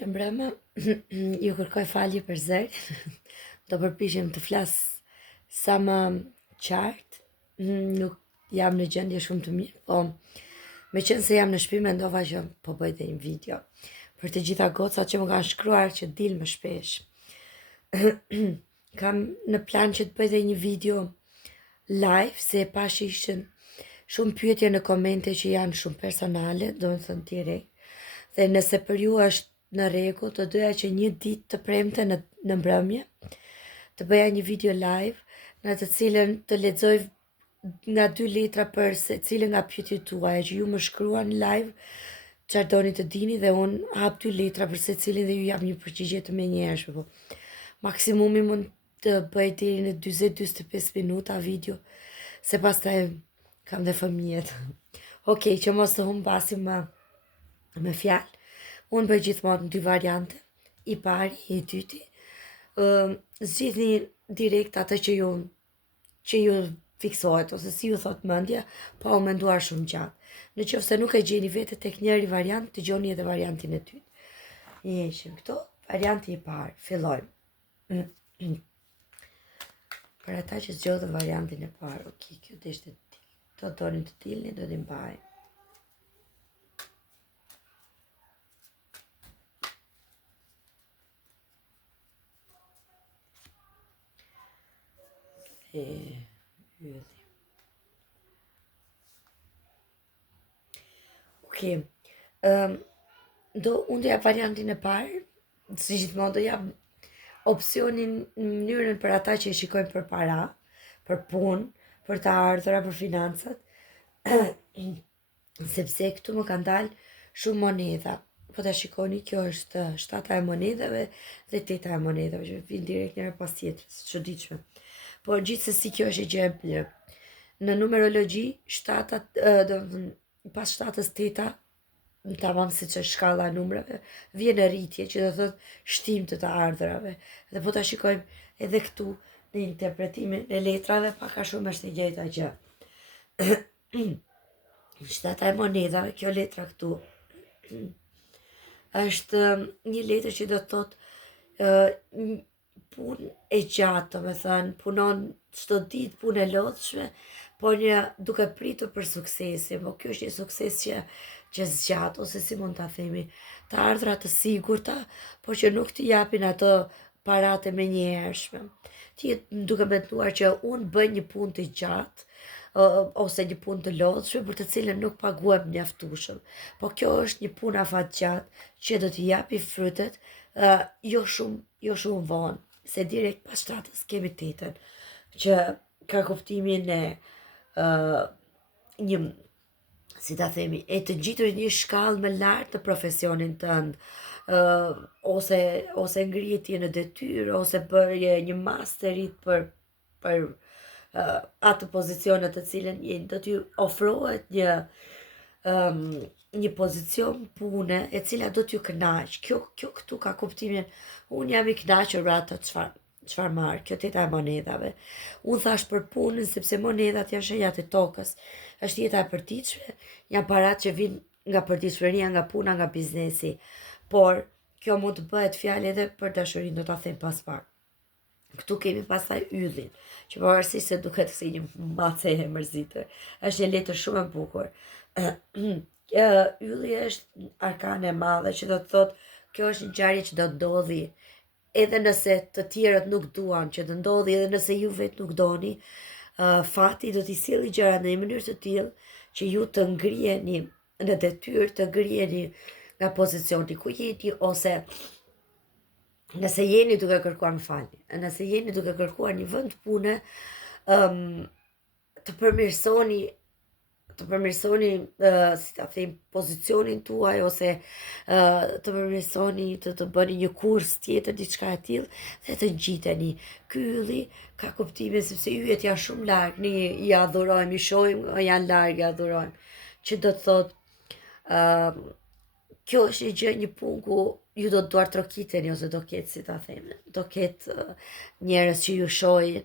E mbrëma, ju kërkoj falje për zërin. Do përpiqem të flas sa më qartë. Nuk jam në gjendje shumë të mirë, po me qenë se jam në shtëpi mendova që po bëj dhe një video për të gjitha gocat që më kanë shkruar që dil më shpesh. Kam në plan që të bëj dhe një video live, se pash ishën shumë pyetje në komente që janë shumë personale, do të thënë direkt. Dhe nëse për ju është në rregull, të doja që një ditë të premte në mbrëmje të bëja një video live në të cilën të lexoj nga 2 letra për secilën nga pyetjet tuaja që ju më shkruani live çfarë doni të dini, dhe unë hap 2 letra për secilin dhe ju jap një përgjigje të menjëhershme. Po maksimumi mund të bëj deri në 40-45 minuta video, se pastaj kam dhe fëmijët. Okej, që mos të humbasim me fjalë. Unë bëj gjithmonë 2 variante, i pari, i dyti. Zgjidhni direkt atë që ju fiksohet, ose si ju thot mendja, pa u menduar shumë gjatë. Në qoftë se nuk e gjeni vete tek njëri variant, dëgjoni edhe variantin e dytë. Njëshim këto, varianti i parë, fillojmë. Për ata që zgjodhën variantin e parë, okej, kjo deshte të til. Do doni të tilni, do t'i mbaj. Ylli. Okej. Unë do jap variantin e parë, si gjithmonë do jap opsionin në mënyrën për ata që e shikojnë për para, për punë, për të ardhura, për financat. Sepse këtu më kanë dalë shumë monedha. Po ta shikoni, kjo është 7 e monedhave dhe 8 e monedhave, që vinë direkt njëra pas tjetrës, çuditshme. Po gjithsesi kjo është e gjë e mirë. Në numerologji, pas 7-ës 8-a, tamam siç është shkalla e numrave, vjen e rritje, që do thotë shtim të ardhurave. Dhe po ta shikojmë edhe këtu në interpretimin e letrave, pak a shumë është e njëjta gjë. 7 e monedhave, kjo letra këtu, është një letër që do të thotë punë e gjatë, do me thënë, punon çdo ditë, punë e lodhshme, por duke pritur për suksesin, po kjo është një sukses që zgjat, ose si mund ta themi, të ardhura të sigurta, por që nuk t'i japin ato parate menjëhershme. Ti duke menduar që unë bëj një punë të gjatë, ose një punë të lodhshme për të cilën nuk paguhem mjaftueshëm. Po kjo është një punë afatgjatë që do t'i japi frytet jo shumë vonë, se direkt pas 7-ës kemi 8-ën, që ka kuptimin e një, si ta themi, e të ngjitur një shkallë më lart në profesionin tënd, ose ngritje në detyrë, ose bërje një masterit për atë pozicionet të cilën do t'ju ofrohet një pozicion pune e cila do t'ju kënaq. Kjo këtu ka kuptimin, unë jam i kënaqur atë çfarë marr, kjo 8 e monedhave. Unë thash për punën sepse monedhat janë shenjat e tokës. Është jeta e përditshme, janë parat që vinë nga përditshmëria, nga puna, nga biznesi. Por kjo mund të bëhet fjalë edhe për dashurinë, do ta them pas pak. Këtu kemi pastaj yllin, që pavarësisht se duket si një mace e mërzitur, është një letër shumë e bukur. Ylli është arkane e madhe, që do të thotë kjo është një ngjarje që do të ndodhi, edhe nëse të tjerët nuk duan që të ndodhi, edhe nëse ju vetë nuk doni, fati do t'i sjellë gjëra në një mënyrë të tillë që ju të ngriheni në detyrë, të ngriheni nga pozicioni ku jeni, ose nëse jeni duke kërkuar, nëse jeni duke kërkuar një vend pune, të përmirësoni, si ta them, pozicionin tuaj, ose të përmirësoni, të bëni një kurs tjetër, diçka e tillë, dhe të ngjiteni. Ky ylli ka kuptimin sepse yjet janë shumë larg, ne i adhurojmë, i shohim, janë larg, i adhurojmë. Që do të thotë, kjo është një gjë, një punë ku ju do të duar trokiteni, ose do ketë, si ta them, do ketë njerëz që ju shohin,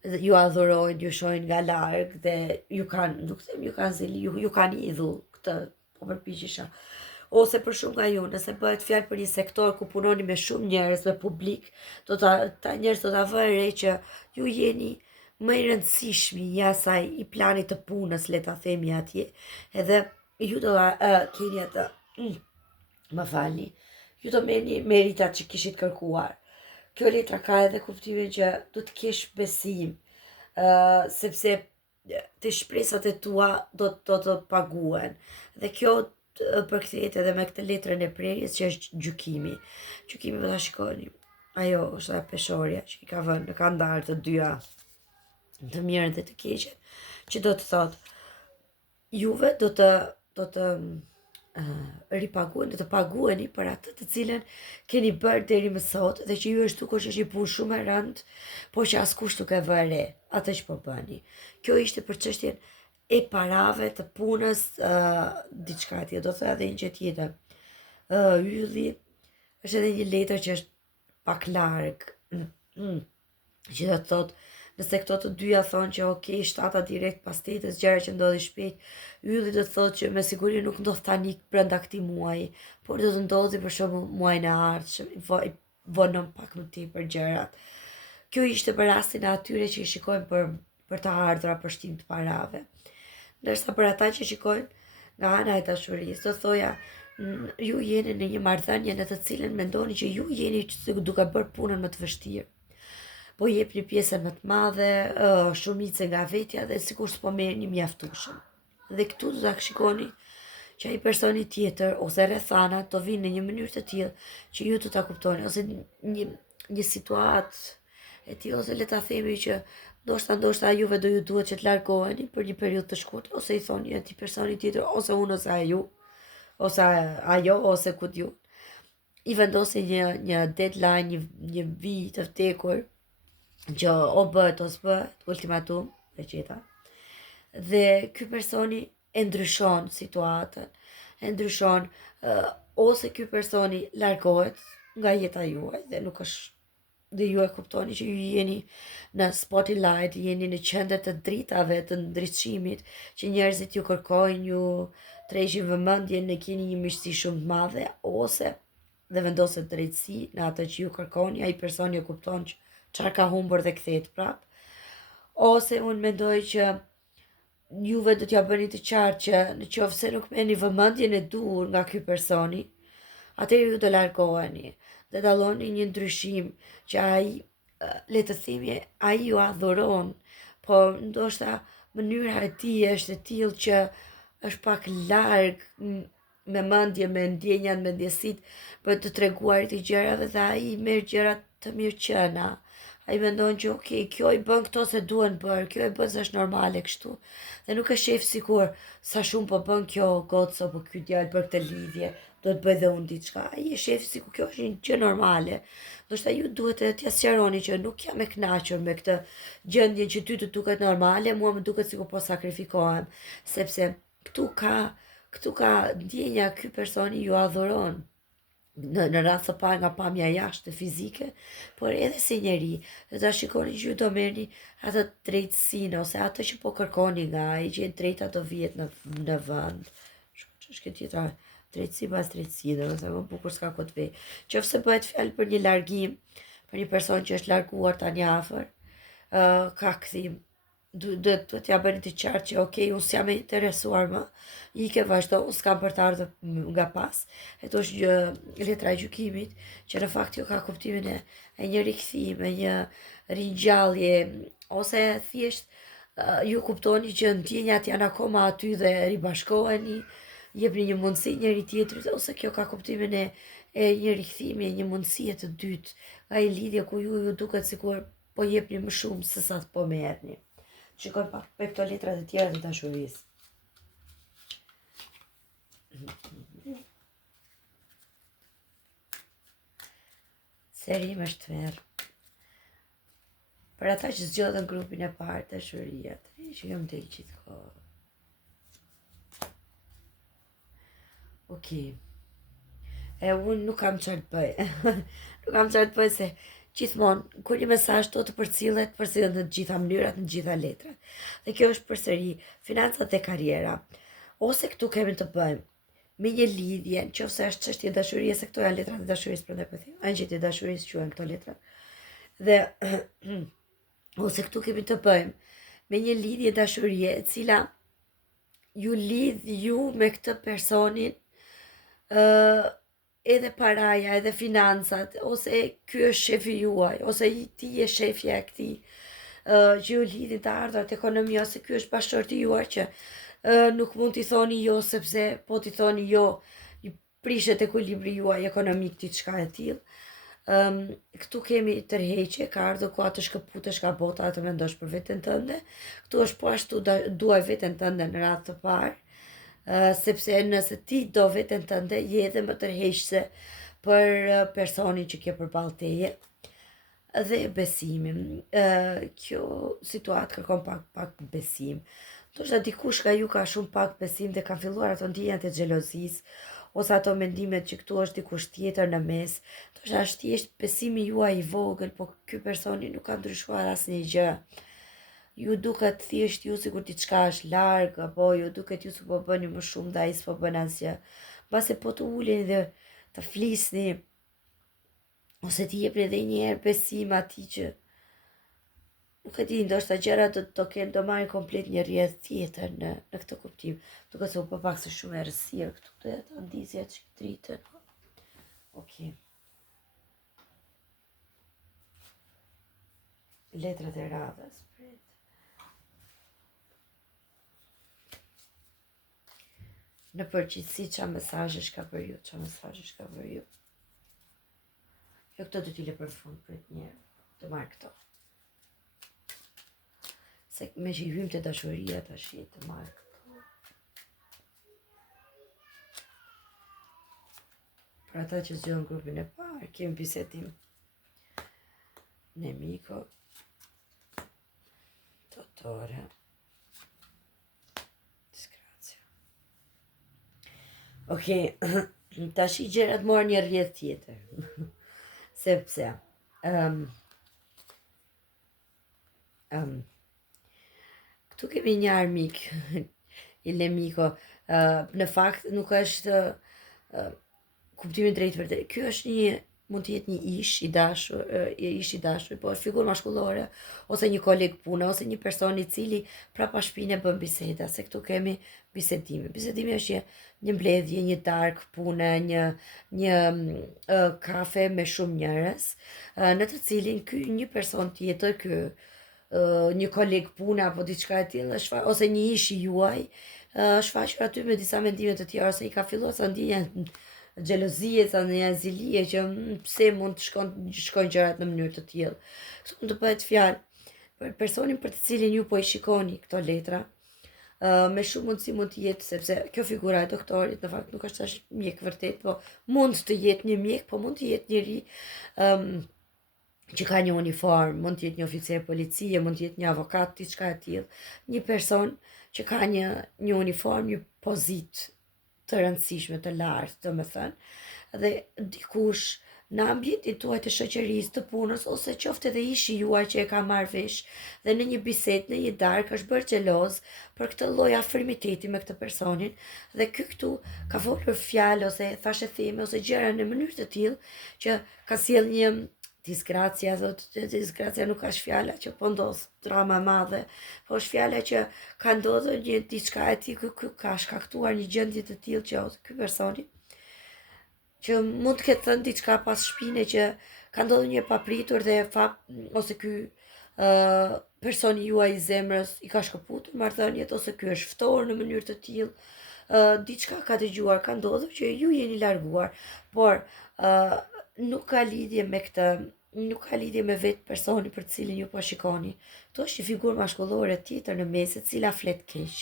ju adhurojnë, ju shohin nga larg, dhe ju kanë, nuk them ju kanë zeli, ju kanë idhull këtë, po përpiqesha. Ose për shumë nga ju, nëse bëhet fjalë për një sektor ku punoni me shumë njerëz, me publik, ta njerëz do ta vënë re që ju jeni më i rëndësishmi i asaj i planit të punës, le ta themi atje, edhe ju do ta keni atë, më falni, ju do merrni meritat që kishit kërkuar. Kjo letra ka edhe kuptimin që do të kesh besim, sepse të shpresat e tua do të paguen. Dhe kjo përkthehet edhe me këtë letrën e prerjes që është gjykimi. Gjykimi do ta shikoni. Ajo është ajo peshorja që i ka vënë në kandar të dyja, të mirën dhe të keqen, që do të thotë juve do të ripaguen, do të pagueni për atë të cilën keni bërë deri më sot dhe që ju është dukur që është një punë shumë e rëndë, po që askush nuk e vë re atë që po bëni. Kjo ishte për çështjen e parave të punës, diçka tjetër, do thë edhe një gjë tjetër. Ylli është edhe një letër që është pak larg, që do të thotë nëse këto të dyja thonë që ok, shtata direkt pas tetës, gjëra që ndodhi shpejt, ylli do të thotë që me siguri nuk ndodh tani brenda këtij muaji, por do të ndodhi për shembull muajin e ardhshëm, vonon pak më tepër gjërat. Kjo ishte për rastin e atyre që i shikojnë për të ardhura për shtim të parave. Ndërsa për ata që shikojnë nga ana e dashurisë, do thoja ju jeni në një marrëdhënie në të cilën mendoni që ju jeni duke bërë punën më të vështirë. Po jepni pjesën më të madhe, shumicën nga vetja dhe sikur s'po merrni mjaftueshëm. Dhe këtu do ta shikoni që ai personi tjetër ose rrethanat do vinë në një mënyrë të tillë që ju të ta kuptoni, ose një situatë e tillë, ose le ta themi që ndoshta juve do ju duhet që të largoheni për një periudhë të shkurtër, ose i thoni atij personi tjetër, ose unë ose ju, ose ajo, ose ku diun. I vendosni një deadline, një vijë të vdekur, që o bëhet ose bëhet, ultimatum, dhe qeta. Dhe ky personi e ndryshon situatën, e ndryshon, ose ky personi largohet nga jeta juaj dhe nuk është dhe ju e kuptoni që ju jeni në spotlight, jeni në qendër të dritave të ndriçimit, që njerëzit ju kërkojnë, ju treshin vëmendjen, ne keni një miqësi shumë të madhe, ose dhe vendoset drejtësi në atë që ju kërkoni, ai personi e kupton që çfarë ka humbur dhe kthehet prap. Ose unë mendoj që juve do t'ja bëni të qartë që në qoftë se nuk merrni vëmendjen e duhur nga ky personi, atëherë ju do largoheni dhe dalloni një ndryshim që ai, le të themi, ai ju adhuron, por ndoshta mënyra e tij është e tillë që është pak larg me mendje, me ndjenjat, me ndjesit për të treguar të gjërave dhe ai merr gjërat të mirëqëna. Ai mendon që ok, kjo i bën këto se duhen bërë, kjo i bën se është normale kështu. Dhe nuk e shef sikur sa shumë po bën kjo gocë apo ky djalë për këtë lidhje, do të bëj dhe unë diçka. Ai e shef sikur kjo është një gjë normale. Ndoshta ju duhet edhe t'ia sqaroni që nuk jam e kënaqur me këtë gjendje që ty të duket normale, mua më duket sikur po sakrifikohem, sepse këtu ka ndjenja, ky personi ju adhuron. Në rast të parë nga pamja jashtë fizike, por edhe si njeri, dhe ta shikoni që ju do merrni atë drejtësinë ose atë që po kërkoni nga ai, që e drejta do vihet në vend. Ç'është kjo tjetra, drejtësi pas drejtësi, domethënë më bukur s'ka ku të vej. Qofse bëhet fjalë për një largim, për një person që është larguar tani afër, ka kthim. Do t'ja bëni të qartë që ok, unë s'jam e interesuar më, ike vazhdo, unë s'kam për të ardhur nga pas. Eto është një letra e gjykimit, që në fakt jo ka kuptimin e një rikthime, një ringjallje, ose thjesht ju kuptoni që ndjenjat janë akoma aty dhe ribashkoheni, jepni një mundësi njëri tjetrit, ose kjo ka kuptimin e një rikthimi, një mundësie të dytë, nga një lidhje ku ju duket sikur po jepni më shumë se sa po merrni. Shikoj pak për këto letrat e tjera të dashurisë. Serim është tmerr. Për ata që zgjodhen grupin e parë dashuria, që jam tek gjithkohë. Okej. Unë nuk kam çfarë të bëj. Nuk kam çfarë të bëj se gjithmonë, kur një mesazh do të përcillet në të gjitha mënyrat, në të gjitha letrat. Dhe kjo është përsëri financat dhe karriera. Ose këtu kemi të bëjmë me një lidhje, nëse është çështje dashurie, se këto janë letrat e dashurisë, prandaj po them, angjët e dashurisë quhen këto letra. Dhe ose këtu kemi të bëjmë me një lidhje dashurie e cila ju lidh ju me këtë personin, edhe paraja, edhe financat, ose ky është shefi juaj, ose ti je shefja e këtij, që ju lidhin të ardhurat, ekonomi, ose ky është bashkëshorti juaj që nuk mund t'i thoni jo, sepse po t'i thoni jo, ju prishet ekuilibri juaj ekonomik, diçka e tillë. Këtu kemi tërheqje, ka ardhur koha të shkëputesh nga bota dhe të mendosh për veten tënde. Këtu është po ashtu duaj veten tënde në radhë të parë, sepse nëse ti do veten tënde, je edhe më tërheqëse për personin që ke përballë teje. Dhe besimin. Kjo situatë kërkon pak besim. Ndoshta dikush ka ju ka shumë pak besim dhe ka filluar ato ndjenjat e xhelozisë, ose ato mendimet që këtu është dikush tjetër në mes. Ndoshta është thjesht besimi juaj i vogël, po ky personi nuk ka ndryshuar asnjë gjë. Ju duket thjesht ju sikur diçka është larg, apo ju duket ju s'po bëni më shumë dhe ai s'po bën asgjë. Mbase po të uleni dhe të flisni, ose t'i jepni edhe një herë besim atij që nuk e di, ndoshta gjërat do marrin komplet një rrjedh tjetër në këtë kuptim. Duket se u bë pak se shumë e rësirë këtu, do ta ndizja çik dritën. Okej. Letrat e radhës. Në përgjithësi çfarë mesazhesh ka për ju? Jo, këto do t'i le për fund, prit një herë. Të marr këto. Se me që i hymë të dashuria tash të marrë këto. Për ata që zgjohen grupin e parë, kemi bisedim Nemiko, Totore, Disgracia. Okej, tash i gjërat morën një rrjedh tjetër. Sepse këtu kemi një armik, i Lemiko, në fakt nuk është kuptimin drejt vërtet. Ky është mund të jetë një ish i dashur, po është figurë mashkullore, ose një koleg pune, ose një person i cili prapa shtëpinë bën biseda, se këtu kemi bisedime. Bisedimi është një mbledhje, një darkë pune, një kafe me shumë njerëz, në të cilin ky një person tjetër, një koleg pune apo diçka e tillë, ose një ish i juaj, shfaqur aty me disa mendime të tjera, ose i ka filluar sa ndjenja xhelozie, sa një azilie që pse mund të shkojnë gjërat në mënyrë të tillë. Kështu mund të bëhet fjalë për personin për të cilin ju po i shikoni këto letra, me shumë mundësi mund të jetë, sepse kjo figura e doktorit në fakt nuk është as mjek vërtet, po mund të jetë një mjek, po mund të jetë njëri që ka një uniform, mund të jetë një oficer policie, mund të jetë një avokat, diçka e tillë, një person që ka një uniform, një pozitë të rëndësishme, të lartë, domethënë, dhe dikush në ambientin tuaj të shoqërisë, të punës, ose qoftë edhe ishi juaj që e ka marrë vesh dhe në një bisedë, në një darkë është bërë xheloz për këtë lloj afrimiteti me këtë personin, dhe ky këtu ka folur fjalë ose thashë theme ose gjëra në mënyrë të tillë që ka sjell një disgracia, disgracia nuk është fjala që po ndodh drama e madhe, po është fjala që ka ndodhur një diçka e tillë, ka shkaktuar një gjendje të tillë që ky personi që mund të ketë thënë diçka pas shpine, që ka ndodhur një papritur dhe ose ky personi juaj i zemrës i ka shkëputur marrëdhëniet, ose ky është ftohur në mënyrë të tillë, diçka ka dëgjuar, ka ndodhur që ju jeni larguar, por nuk ka lidhje me këtë, nuk ka lidhje me vetë personi për të cilin ju po shikoni. Kto është një figurë mashkullore tjetër në mes, e cila flet keq,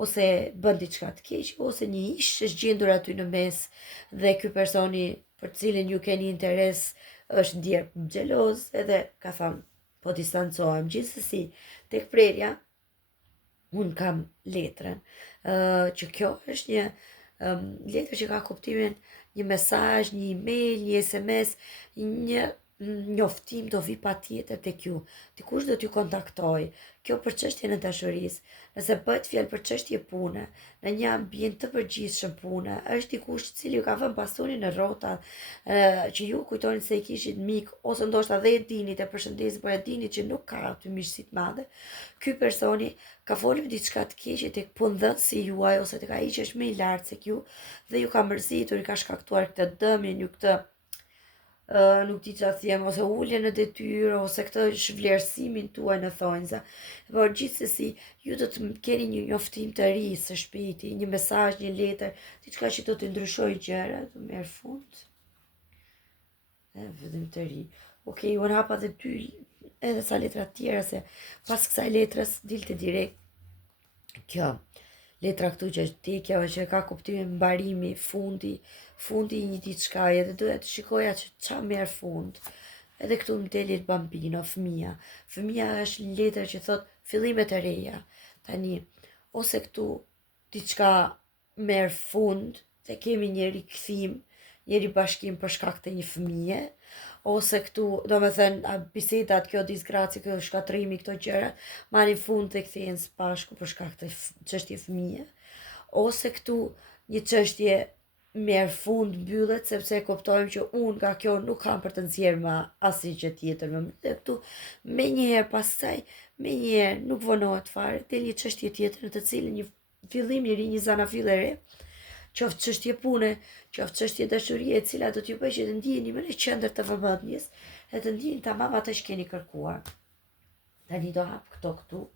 ose bën diçka të keq, ose një ish është gjendur aty në mes dhe ky personi për të cilin ju keni interes është ndjerë xheloz, edhe ka thënë po distancohem. Gjithsesi, tek prerja un kam letrën, që kjo është një letër që ka kuptimin një mesazh, një email, një SMS, një njoftim do vi pa tjetër tek ju. Dikush do t'ju kontaktoj. Kjo për çështjen e dashurisë. Nëse bëhet fjalë për çështje pune, në një ambient të përgjithshëm pune, është dikush i cili ju ka vënë bastonin në rrota, që ju kujtoni se i kishit mik, ose ndoshta dhe e dinit, e përshëndesni, por e dinit që nuk ka aty miqësi të madhe. Ky personi ka folur diçka të keqe tek punëdhënësi juaj ose tek ai që është më i lartë se ju dhe ju ka mërzitur, i ka shkaktuar këtë dëmin, ju këtë nuk di që them, ose ullje në detyrë, ose këtë shvlerësimin tuaj në thonjza. Por gjithsesi, ju do të keni një njoftim të ri së shpejti, një mesazh, një letër, diçka që do të ndryshojë gjërat, do merr fund. Vëdim të ri. Okej, unë hapa dhe 2 edhe sa letra tjera, se pas kësaj letrës dilte direkt kjo. Letra këtu që është tekja, që ka kuptimin mbarimi, fundi i një diçkaje, dhe doja të shikoja që qa merr fund. Edhe këtu më deli il bambino, fëmia. Fëmia është një letër që thot fillimet e reja. Tani, ose këtu diçka merr fund dhe kemi një rikthim, një ribashkim për shkak të një fëmije, ose këtu, do me thënë, bisedat, kjo disgraci, kjo shkatrimi, këto gjëra, marrin fund dhe kthehen së bashku për shkak të çështje fëmije, ose këtu një çështje merr fund, mbyllet, sepse e kuptojmë që unë nga kjo nuk kam për të nxjerrë më asnjë gjë tjetër më. Dhe këtu menjëherë pastaj, menjëherë nuk vonohet fare, del një çështje tjetër në të cilën një fillim i ri, një zanafill e re, qoftë çështje pune, qoftë çështje dashurie, e cila do t'ju bëjë që të ndiheni më në qendër të vëmendjes, e të ndiheni tamam atë që keni kërkuar. Tani do hap këtu.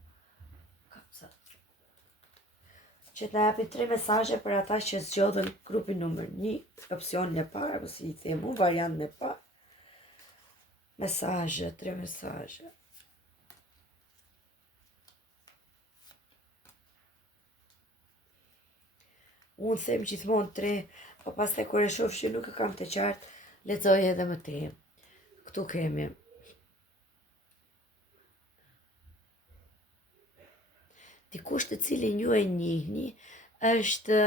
Që të japin 3 mesazhe për ata që zgjodhen grupin numër 1, opsionin e parë, apo si i them unë, variantin e parë. Mesazhe, 3 mesazhe. Unë them gjithmonë 3, po pastaj kur e shoh që nuk e kam të qartë, lexoj edhe më tej. Këtu kemi dikush të cilin ju e njihni është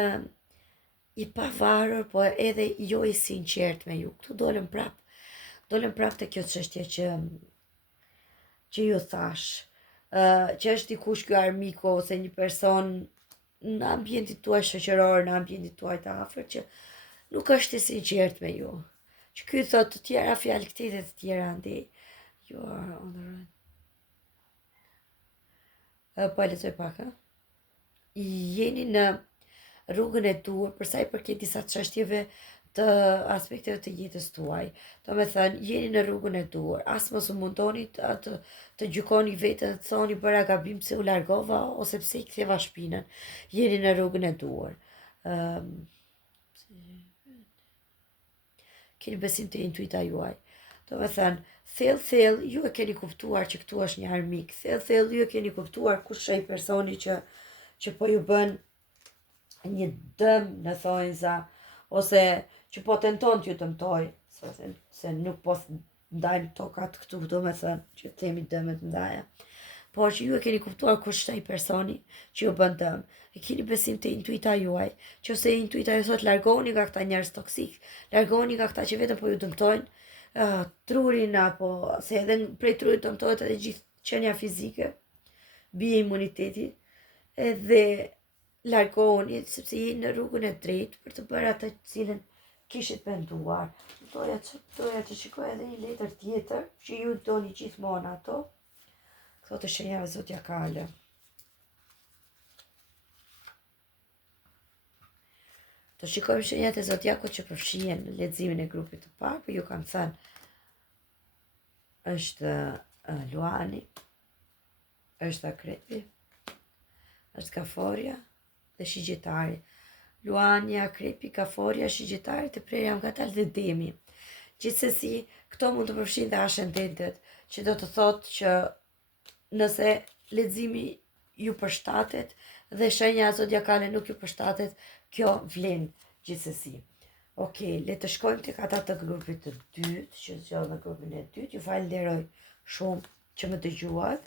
i pavarur, po edhe jo i sinqert me ju. Këtu dolem prap të kjo çështje që ju thash, që është dikush ky armiku ose një person në ambientin tuaj shoqëror, në ambientin tuaj të afërt, që nuk është i sinqert me ju. Që ky thot të tjera fjalë këtij dhe të tjera andej. You are on the run. Po e lexoj pak, jeni në rrugën e duhur për sa i përket disa çështjeve të aspekteve të jetës tuaj. Do me thënë, jeni në rrugën e duhur. As mos u mundoni të gjykoni veten, të thoni bëra gabim pse u largova ose pse i ktheva shpinën. Jeni në rrugën e duhur. Keni besim të intuita juaj. Do me thënë, thellë ju e keni kuptuar që këtu është një armik. Thellë ju e keni kuptuar kush është ai personi që po ju bën një dëm në thonjza, ose që po tenton t'ju dëmtoj, se nuk po ndajmë tokat këtu, do me thënë, që themi dëmet ndaja. Por që ju e keni kuptuar kush është ai personi që ju bën dëm. E keni besim të intuita juaj. Nëse intuita ju thot largoni nga këta njerëz toksik, largoni nga këta që vetëm po ju dëmtojnë, trurin, apo se edhe prej trurit dëmtohet edhe gjithë qenia fizike, bie imuniteti, edhe largoni, sepse jeni në rrugën e drejtë për të bërë atë cilën kishit menduar. Doja të shikoj edhe një letër tjetër, që ju doni gjithmonë ato. Këto të shenjave zodiakale. Të shikojmë shenjat e zodiakut që përfshihen në leximin e grupit të parë, por ju kam thënë, është Luani, është Akrepi, është Kaforia dhe Shigjetari. Luani, Akrepi, Kaforia, Shigjetari, të prerja Ngatali dhe Demi. Gjithsesi, këto mund të përfshin dhe ascendentet, që do të thotë që nëse leximi ju përshtatet dhe shenja zodiakale nuk ju përshtatet, kjo vlen gjithsesi. Okej, le të shkojmë tek ata të grupit të dytë, që zgjodhen në grupin e dytë. Ju falenderoj shumë që më dëgjuat.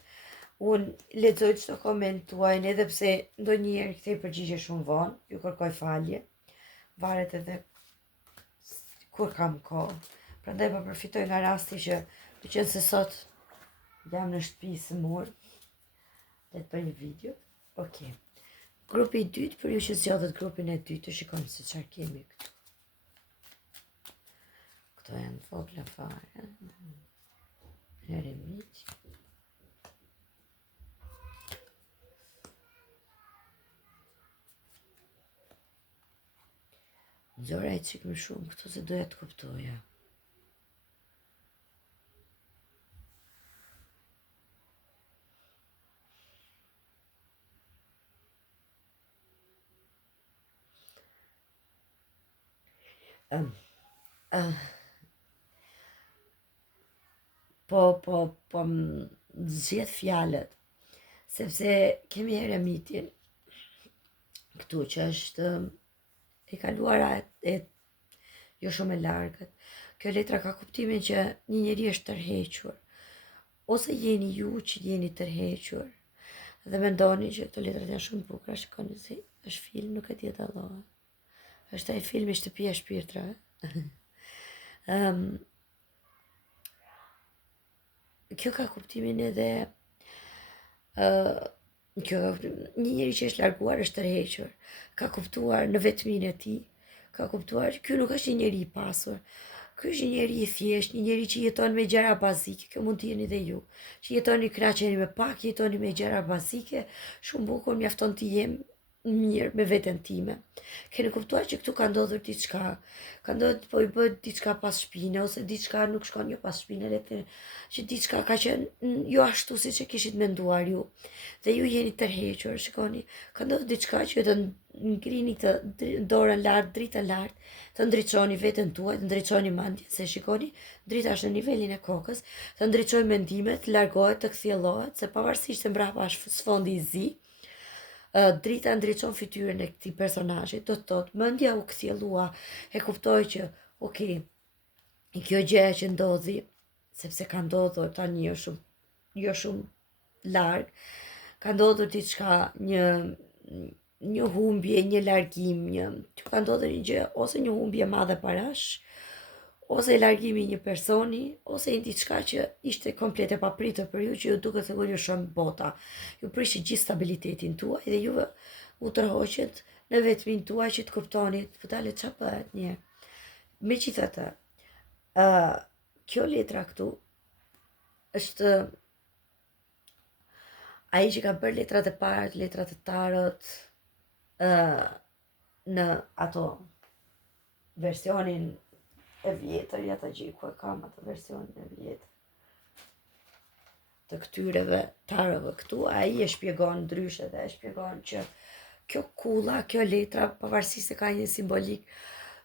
Unë lexoj çdo koment tuaj, edhe pse ndonjëherë kthej përgjigje shumë vonë, ju kërkoj falje. Varet edhe kur kam kohë. Prandaj po përfitoj nga rasti që të qenë se sot jam në shtëpi së murë, dhe të bëj një video. Okej. Grupi i dytë, për ju që zgjodhet grupin e dytë, të shikojmë se çfarë kemi këtu. Këto janë vogla fare. Eremit. Nxora e qik më shumë këto se doja të kuptoja. Po më zgjedh fjalët, sepse kemi eremitin këtu që është e kaluara e jo shumë e largët. Kjo letra ka kuptimin që një njeri është tërhequr, ose jeni ju që jeni tërhequr dhe mendoni që këto letrat janë shumë bukura. Shikoni si është film, nuk e di dallohet. Është ai filmi Shtëpia e Shpirtrave. Kjo ka kuptimin edhe një njeri që është larguar është tërhequr, ka kuptuar në vetmin e tij, ka kuptuar që ky nuk është një njeri i pasur. Ky është një njeri i thjesht, një njeri që jeton me gjëra bazike, kjo mund të jeni dhe ju. Që jetoni kënaqeni me pak, jetoni me gjëra bazike, shumë bukur, mjafton të jem mirë me veten time. Keni kuptuar që këtu ka ndodhur diçka, ka ndodhur po i bëhet diçka pas shpine, ose diçka nuk shkon jo pas shpine, le të që diçka ka qenë jo ashtu siç e kishit menduar ju. Dhe ju jeni tërhequr, shikoni, ka ndodhur diçka që të ngrini këtë dorën lart, dritën lart, të ndriçoni veten tuaj, të ndriçoni mendjen, se shikoni, drita është në nivelin e kokës, të ndriçoj mendimet, të largohet, të kthjellohet, se pavarësisht se mbrapa është sfondi i zi, drita ndriçon fytyrën e këtij personazhi, do të thotë mendja u kthjellua, e kuptoj që, okay, kjo gjë që ndodhi, sepse ka ndodhur tani jo shumë larg, ka ndodhur diçka, një humbje, një largim, ka ndodhur një gjë, ose një humbje e madhe parash, ose largimi një personi, ose një diçka që ishte komplet e papritur për ju, që ju duket se ju shon bota. Ju prishi gjithë stabilitetin tuaj dhe juve u tërhoqet në vetmin tuaj që të kuptoni, po tale çfarë bëhet një. Megjithatë, kjo letra këtu është ai që ka bërë letrat e para, letrat e tarot, në ato versionin e vjetër, ja ta gjej ku e kam atë versionin e vjetër të këtyreve tarove këtu, ai e shpjegon ndryshe dhe e shpjegon që kjo kulla, kjo letra, pavarësisht se ka një simbolik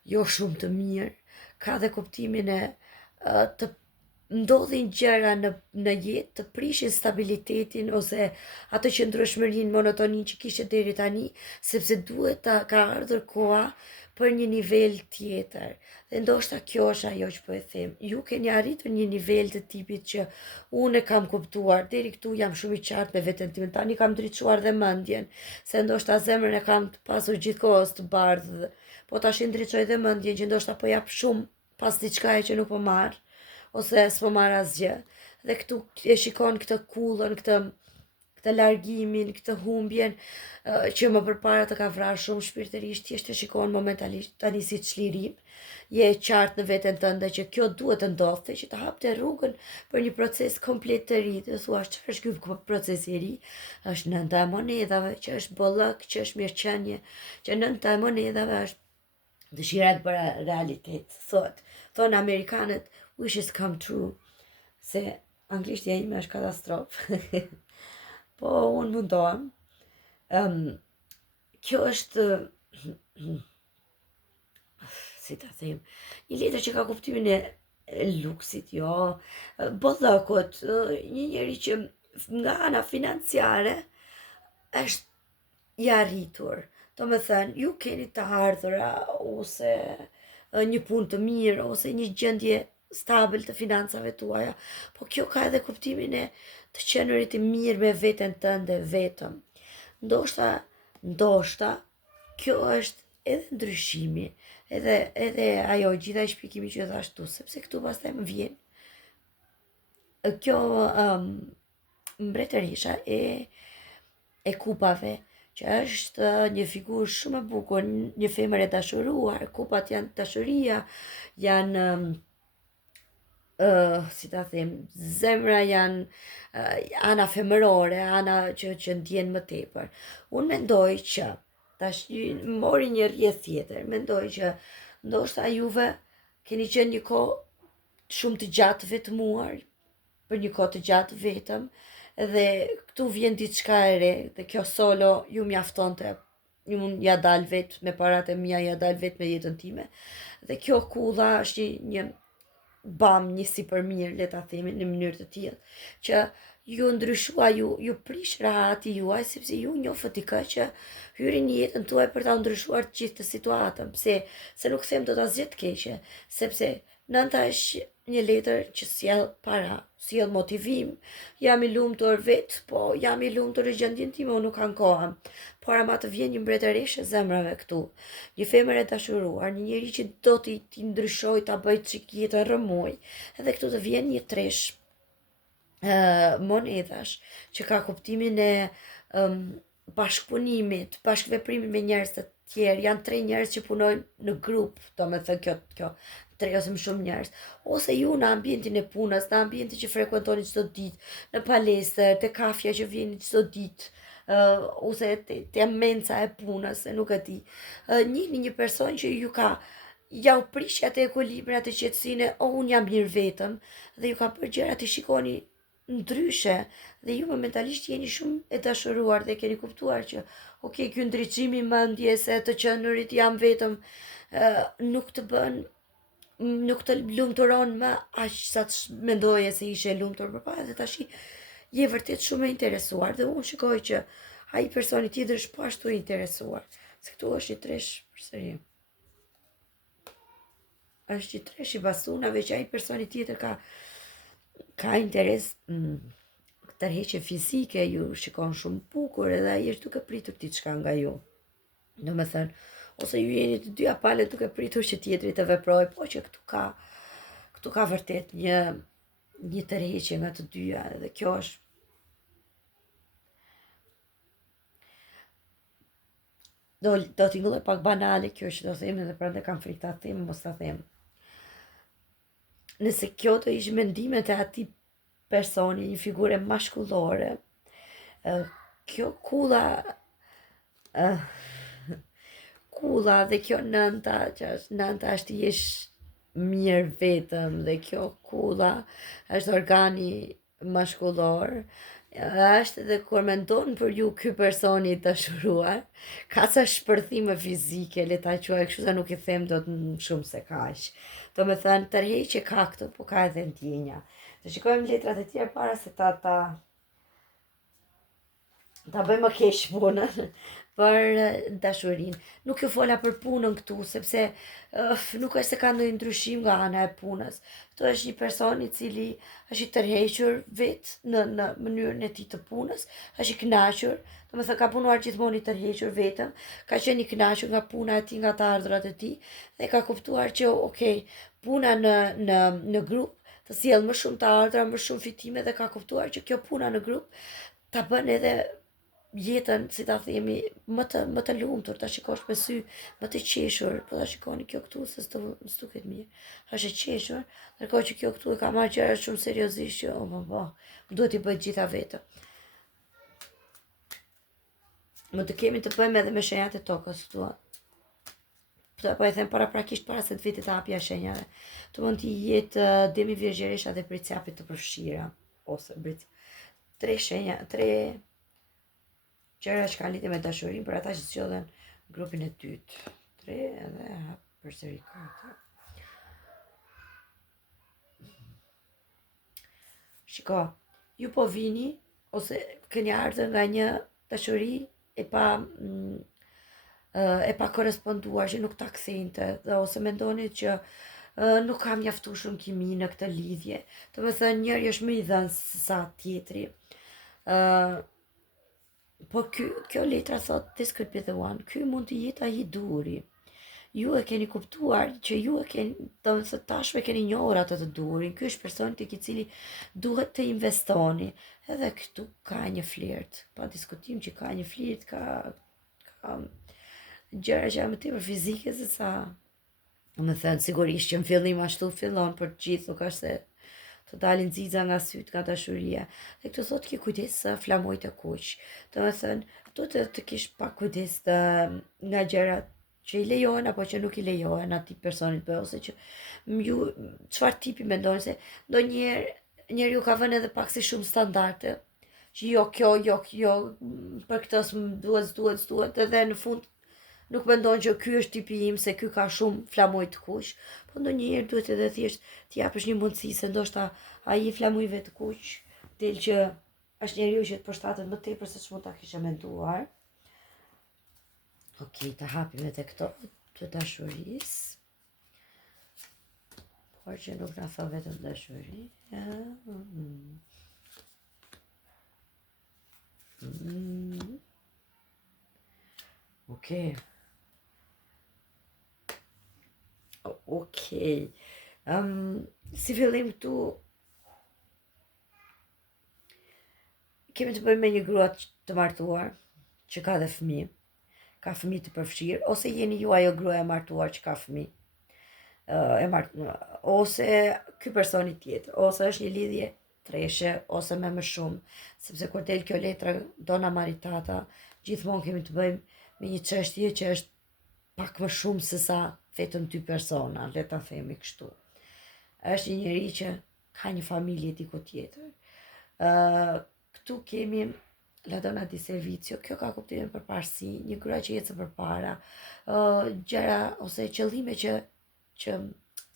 jo shumë të mirë, ka dhe kuptimin e të ndodhin gjëra në jetë të prishin stabilitetin ose atë qëndrueshmërinë, monotoninë që kishte deri tani, sepse duhet ka ardhur koha për një nivel tjetër. Dhe ndoshta kjo është ajo që po e them. Ju keni arritur një nivel të tipit që unë e kam kuptuar, deri këtu jam shumë i qartë me veten time. Tani kam ndriçuar dhe mendjen, se ndoshta zemrën e kam të pasur gjithkohës të bardhë, po tash i ndriçoj dhe mendjen që ndoshta po jap shumë pas diçkaje që nuk po marr, ose s'po marr asgjë. Dhe këtu e shikon këtë kullën, këtë largimin, këtë humbjen, që më përpara të ka vrarë shumë shpirtërisht, thjesht e shikon momentalisht tani si çlirim. Je qartë në veten tënde që kjo duhet të ndodhte, që të hapte rrugën për një proces komplet të ri. Dhe thua, çfarë është ky proces i ri? Është nënta e monedhave, që është bollëk, që është mirëqenie, që nënta e monedhave është dëshira të bëra realitet. Thonë amerikanët, wishes come true, se anglishtja ime është katastrofë. Po unë mundohem. Kjo është, si ta them, një letër që ka kuptimin e luksit, jo, bollëkut, një njeri që nga ana financiare është i arritur. Do me thënë, ju keni të ardhura, ose një punë të mirë, ose një gjendje stabil të financave tuaja, po kjo ka edhe kuptimin e të qenurit i mirë me veten tënde vetëm. Ndoshta, kjo është edhe ndryshimi, Edhe ajo, gjitha i shpikimi që dhe ashtu, sepse këtu pastaj më vjen kjo mbretërisha e kupave, që është një figurë shumë e bukur, një femër e dashuruar, kupat janë dashuria, janë si ta them, zemra janë ana femërore, ana që ndjen më tepër. Unë mendoj që tash mori një rrjedh tjetër, mendoj që ndoshta juve keni qenë një kohë shumë të gjatë vetmuar, për një kohë të gjatë vetëm, dhe këtu vjen diçka e re, dhe kjo solo ju mjaftonte. Unë ja dal vetë me paratë e mia, ja dal vetë me jetën time. Dhe kjo kulla është një bam, një si për mirë, le ta themi në mënyrë të tillë, që ju ndryshua, ju prish rahati juaj, sepse ju njohët dikë që hyri në jetën tuaj për ta ndryshuar të gjithë të situatën. Pse? Se nuk them do ta zgjedh të keqe, sepse nënta është një letër që sjell para, sjell motivim. Jam i lumtur vet, po jam i lumtur në gjendjen time, unë nuk kam kohë. Por ama të vjen një mbretëreshe zemrave këtu, një femër e dashuruar, një njeri që do t'i ndryshoj, ta bëj çik jetën rrëmuj, edhe këtu të vjen një tresh monedash që ka kuptimin e bashkëpunimit, bashkëveprimit me njerëz të tjerë. Janë 3 njerëz që punojnë në grup, domethënë kjo 3 ose më shumë njerëz, ose ju në ambientin e punës, në ambientin që frekuentoni çdo ditë, në palestër, te kafja që vjeni çdo ditë, ose te menca e punës, e nuk e di. Njihni një person që ju ka ja u prish atë ekuilibrin, atë qetësinë, unë jam mirë vetëm, dhe ju ka bërë gjëra të shikoni ndryshe, dhe ju momentalisht jeni shumë e dashuruar dhe keni kuptuar që ok, ky ndriçimi i mendjes e të qenurit jam vetëm nuk të bën, nuk të lumturon më aq sa të mendoje se ishe e lumtur përpara, dhe tash je vërtet shumë e interesuar, dhe unë shikoj që ai personi tjetër është po ashtu i interesuar, se këtu është një tresh përsëri. Është një tresh i basunave që ai personi tjetër ka interes, tërheqje fizike, ju shikon shumë bukur, edhe ai është duke pritur diçka nga ju. Domethënë, ose ju jeni të dyja palët duke pritur që tjetri të veprojë, po që këtu ka vërtet një tërheqje nga të dyja, dhe kjo është do t'ingëlloj pak banale kjo që do them, edhe prandaj kam frikë ta them, mos ta them. Nëse kjo do ishte mendimet e atij personi, një figure mashkullore, kjo kulla dhe kjo nënta, që është nënta është jesh mirë vetëm, dhe kjo kulla është organi mashkullor, është edhe kur mendon për ju ky personi i dashuruar, ka ca shpërthime fizike, le ta quaj kështu, se nuk i them dot shumë se kaq. Domethënë tërheqje ka këtë, po ka edhe ndjenja. Të shikojmë letrat e tjera para se ta bëjmë më keq punën për dashurinë. Nuk ju fola për punën këtu, sepse nuk është se ka ndonjë ndryshim nga ana e punës. Këtu është një person i cili është i tërhequr vetë në mënyrën e tij të punës, është i kënaqur, domethënë ka punuar gjithmonë i tërhequr vetëm, ka qenë i kënaqur nga puna e tij, nga të ardhurat e tij, dhe ka kuptuar që ok, puna në grup të sjell më shumë të ardhura, më shumë fitime, dhe ka kuptuar që kjo puna në grup ta bën edhe jetën, si ta themi, më të lumtur, ta shikosh me sy më të qeshur. Po ta shikoni kjo këtu se s'duket mirë. Është e qeshur, ndërkohë që kjo këtu e ka marrë gjërat shumë seriozisht, që duhet i bëj gjitha vetë. Më të kemi të bëjmë edhe me shenjat e tokës këtu. Po e them paraprakisht para se të vite të hapja shenjave. Të mund t'i jetë demi virgjeresha dhe bricjapit të përfshira, ose tre shenja, tre gjëra që kanë lidhje me dashurinë për ata që zgjodhen grupin e dytë. 3 edhe hap përsëri 4. Shiko, ju po vini ose keni ardhur nga një dashuri e pa korresponduar, që nuk ta kthente, dhe ose mendoni që nuk kam mjaftuar shumë kimi në këtë lidhje. Domethënë njëri është më i dhënë se sa tjetri. Po kjo letra thot, this could be the one. Ky mund të jetë ai duri. ju e keni kuptuar që ju e keni, do të thotë tashme keni njohur atë të duhurin. Ky është personi tek i cili duhet të investoni. Edhe këtu ka një flirt, pa diskutim që ka një flirt, ka gjëra që janë më tepër fizike se sa. Më thënë, sigurisht që në fillim ashtu fillon për të gjithë, nuk është se të dalin xixa nga syt nga dashuria. Dhe këtë thotë ki kujdes së flamojt e kuq. Do të thënë, duhet të kish pak kujdes nga gjërat që i lejohen apo që nuk i lejohen atij personit bëj ose që ju çfarë tipi mendoni se ndonjëherë njeriu ka vënë edhe pak si shumë standarde që jo kjo, jo, për këtë s'duhet, edhe në fund nuk mendon që ky është tipi im se ky ka shumë flamoj të kuq, po ndonjëherë duhet edhe thjesht t'i japësh një mundësi se ndoshta ai i flamujve të kuq del që është njeriu që të përshtatet më tepër se ç'mund ta kishe menduar. Okej, të hapim edhe këto të dashurisë. Por që nuk na tha vetëm dashuri. Okej. Okej. Si fillim këtu kemi të bëjmë me një grua të martuar që ka dhe fëmijë, ka fëmijë të përfshirë, ose jeni ju ajo grua e martuar që ka fëmijë, ose ky personi tjetër, ose është një lidhje treshe ose me më shumë, sepse kur del kjo letra dona maritata, gjithmonë kemi të bëjmë me një çështje që është pak më shumë se sa vetëm dy persona, le ta themi kështu. Është një njeri që ka një familje diku tjetër. Këtu kemi la donna di servizio, kjo ka kuptimin për parësi, një grua që jetë së përpara, gjëra ose qëllime që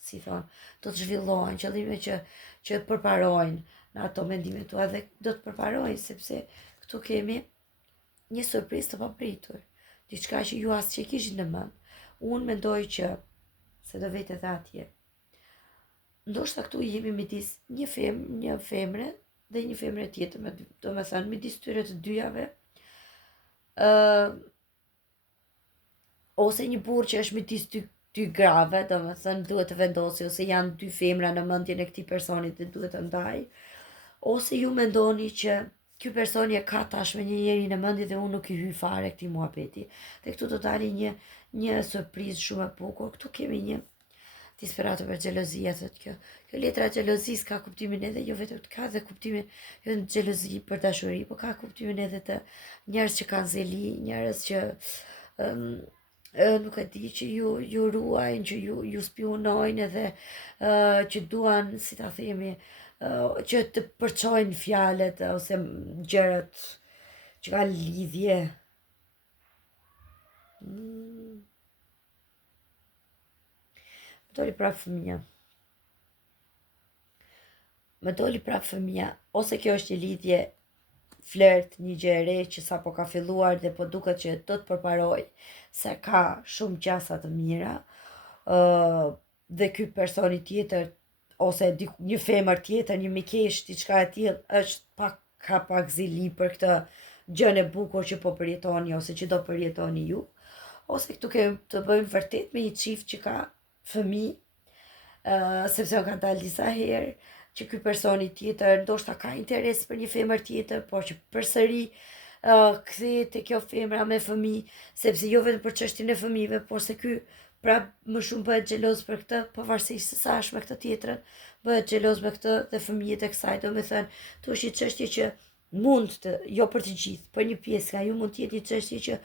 si thonë, do të zhvillohen, qëllime që përparojnë në ato mendimet tua dhe do të përparojnë sepse këtu kemi një surprizë të papritur, diçka që ju as që kishin në mend. Unë mendoj që se do vete dhe atje. Ndoshta këtu jemi midis një femre dhe një femre tjetër, do me thënë, midis tyre të dyjave, ose një burr që është midis dy grave, do me thënë, duhet të vendosi, ose janë dy femra në mendjen e këtij personit dhe duhet të ndaj, ose ju mendoni që ky personi e ka tashme një njeri në mendje dhe unë nuk i hy fare këtij muhabeti. Dhe këtu do dali një surprizë shumë e bukur. Këtu kemi një disperato për xhelozia, thotë kjo. Kjo letra e xhelozisë ka kuptimin edhe jo vetëm ka dhe kuptimin jo në xhelozi për dashuri, por ka kuptimin edhe të njerëz që kanë zeli, njerëz që nuk e di që ju ruajnë, që ju spionojnë edhe që duan, si ta themi, që të përçojnë fjalët ose gjërat që kanë lidhje. Më doli prap fëmija. Ose kjo është një lidhje flirt, një gjë e re që sapo ka filluar dhe po duket që do të përparoj se ka shumë gjasa të mira. Dhe ky personi tjetër ose një femër tjetër, një mikesh, diçka e tillë është pak zili për këtë gjën e bukur që po përjetoni ose që do përjetoni ju. Ose këtu kemi të bëjmë vërtet me një çift që ka fëmijë, sepse u kanë dalë disa herë që ky personi tjetër ndoshta ka interes për një femër tjetër, por që përsëri kthehet te kjo femra me fëmijë, sepse jo vetëm për çështjen e fëmijëve, por se ky prap më shumë bëhet xheloz për këtë, pavarësisht se sa është me këtë tjetrën, bëhet xheloz me këtë dhe fëmijët e kësaj, domethënë, tu është një çështje që mund të, jo për të gjithë, për një pjesë ka ju mund të jetë një çështje që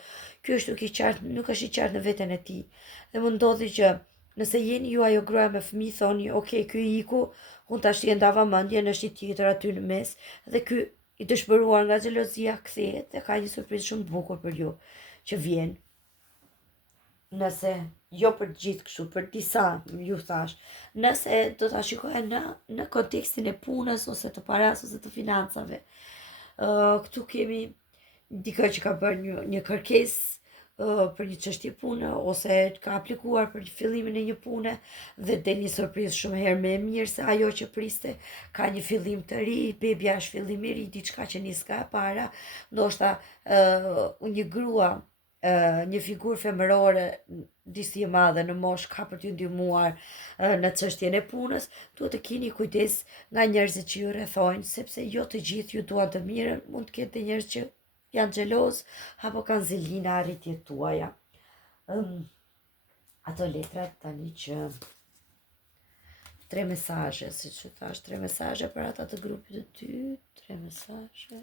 ky është nuk është i qartë në veten e tij. Dhe mund ndodhi që nëse jeni ju ajo gruaja me fëmijë, thoni, okay, ky iku, unë tash i ndava mendjen, është i tjetër aty në mes, dhe ky i dëshpëruar nga xhelozia kthehet dhe ka një surprizë shumë të bukur për ju që vjen. Nëse jo për të gjithë kështu, për disa, ju thash, nëse do ta shikoja në kontekstin e punës ose të paras ose të financave, këtu kemi dikë që ka bërë një kërkesë për një çështje pune ose ka aplikuar për fillimin e një pune dhe del një surprizë shumë herë më e mirë se ajo që priste, ka një fillim të ri, bebja është fillim i ri, diçka që nis nga e para, ndoshta një grua, një figurë femërore disi e madhe në moshë ka për t'ju ndihmuar në çështjen e punës, duhet të keni kujdes nga njerëzit që ju rrethojnë, sepse jo të gjithë ju duan të mirën, mund të ketë njerëz që janë xheloz apo kanë zelina arritjet tuaja. Ato letrat tani që 3 mesazhe, siç u thash, 3 mesazhe për ata të grupit të ty, 3 mesazhe.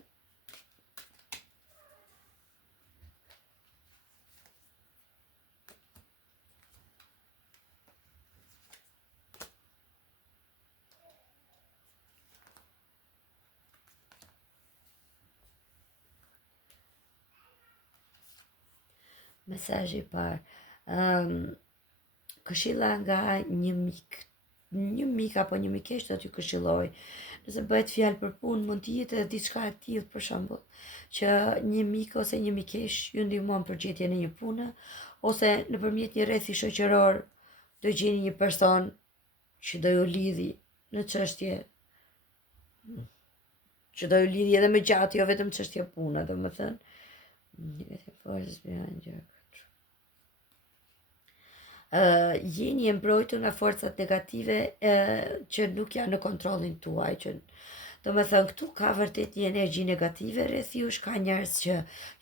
Mesazhi i parë. Këshilla nga një mik apo një mikesh do t'ju këshilloj. Nëse bëhet fjalë për punë, mund të jetë edhe diçka e tillë për shembull, që një mik ose një mikesh ju ndihmon për gjetjen e një pune, ose nëpërmjet një rrethi shoqëror do gjeni një person që do ju lidhi në çështje që do ju lidhi edhe më gjatë, jo vetëm çështje pune, domethënë. Negative forces behind your jeni e mbrojtur nga forcat negative që nuk janë në kontrollin tuaj, që do me thënë këtu ka vërtet një energji negative rreth jush, ka njerëz që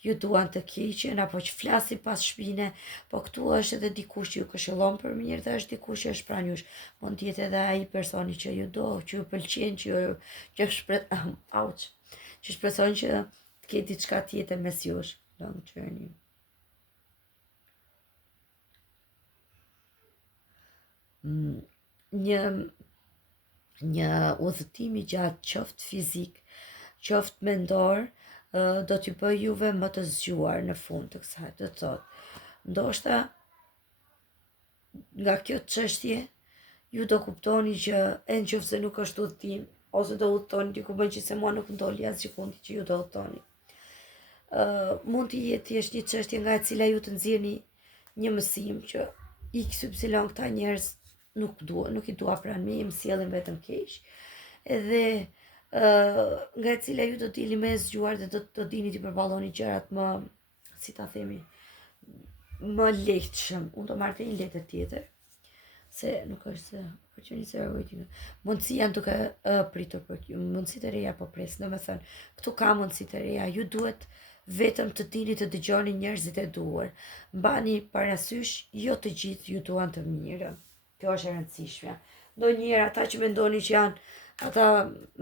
ju duan të keqen apo që flasin pas shpine, po këtu është edhe dikush që ju këshillon për mirë dhe është dikush që është pranë jush. Mund të jetë edhe ai personi që ju do, që ju pëlqen, që shpreson që të ketë diçka tjetër mes jush. Long journey. Një udhëtim i gjatë, qoftë fizik, qoftë mendor, do t'ju bëj juve më të zgjuar në fund të kësaj. Do të thotë, ndoshta nga kjo çështje ju do kuptoni që nëse nuk është udhëtim, ose do udhëtoni diku më që se mua nuk ndoli asgjë fundi që ju do udhëtoni. Mund të jetë thjesht një çështje nga e cila ju të nxjerrni një mësim që XY këta njerëz nuk i dua pranë mi, më sjellin vetëm keq. Edhe nga e cila ju do t'jeni më e zgjuar dhe do dini t'i përballoni gjërat më, si ta themi, më lehtëshëm. Unë do marrë një letër tjetër, se nuk është se opportunities are waiting. Mundësi janë duke pritur për ju, mundësi të reja po pres. Domethënë, këtu ka mundësi të reja, ju duhet vetëm të dini të dëgjoni njerëzit e duhur. Mbani parasysh, jo të gjithë ju duan të mirën. Kjo është e rëndësishme. Ndonjëherë ata që mendoni që janë ata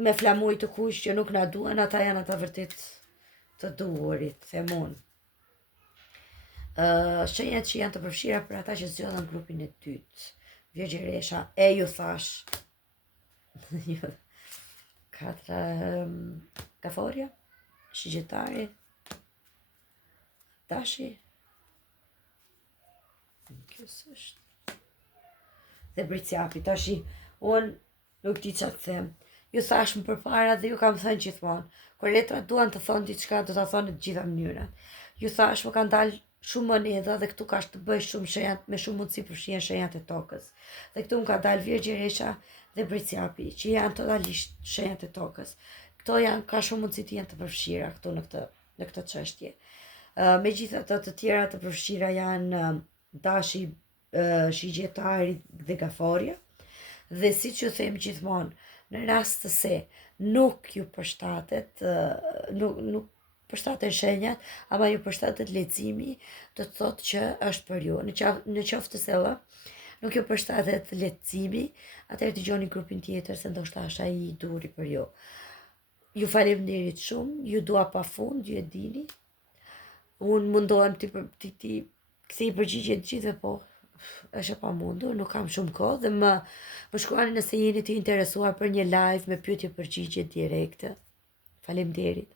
me flamuj të kuq që nuk na duan, ata janë ata vërtet të duhurit, them unë. Shenjat që janë të përfshira për ata që zgjodhen grupin e dytë. Vjergjeresha, e ju thash. 4 Kaforia, Shigjetari, Tashi, kjo s'është. Dhe Briciapi, tashi, unë nuk di çfarë të them. Ju thash më përpara dhe ju kam thënë gjithmonë, kur letrat duan të thonë diçka, do ta thonë në të gjitha mënyrat. Ju thash më kanë dalë shumë monedha dhe këtu ka të bëj shumë shenjat, me shumë mundësi përfshihen shenjat e tokës. Dhe këtu më ka dalë Vjergjeresha dhe Briciapi, që janë totalisht shenjat e tokës. Këto janë, ka shumë mundësi të jenë të përfshira këtu në këtë çështje. Megjithatë të tjera të përfshira janë Tashi, Shigjetari dhe Gaforia. Dhe siç ju them gjithmonë, në rast të se nuk ju përshtatet, nuk përshtaten shenjat, ama ju përshtatet leximi, do të thotë që është për ju. Në qoftë se nuk ju përshtatet leximi, atëherë dëgjoni grupin tjetër, se ndoshta është ai i duri për ju. Ju faleminderit shumë, ju dua pafund, ju e dini. Unë mundohem ti kthej përgjigje të gjithëve, po është e pamundur, nuk kam shumë kohë dhe më shkruani nëse jeni të interesuar për një live me pyetje përgjigje direkte. Faleminderit.